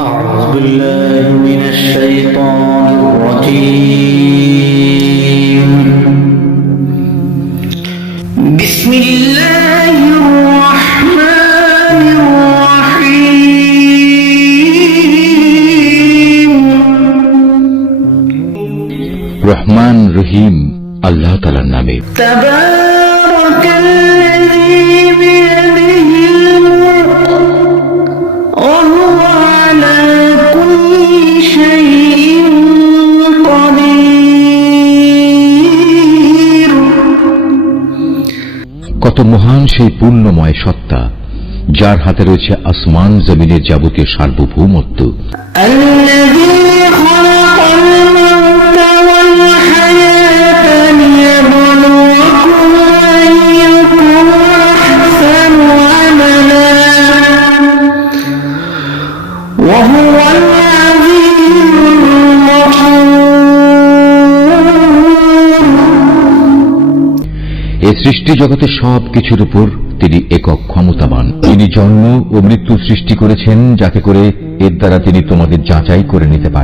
أعوذ بالله من الشيطان الرجيم بسم الله الرحمن الرحيم রহমান রহিম আল্লাহ তাআলার নামে। تبارك الذي بيده الملك وهو على كل شيء قدير কত মহান সেই পূর্ণময় সত্তা যার হাতে রয়েছে আসমান জমিনের যাবতীয় সার্বভৌমত্ব। الذي خلق الموت والحياة ليبلوكم أيكم أحسن عملا وهو العزيز الغفور এই সৃষ্টি জগতের সব কিছুর উপর তিনি একক ক্ষমতাবান। তিনি জন্ম ও মৃত্যু সৃষ্টি করেছেন যাতে করে এর দ্বারা তিনি তোমাদের যাচাই করে নিতে পারেন।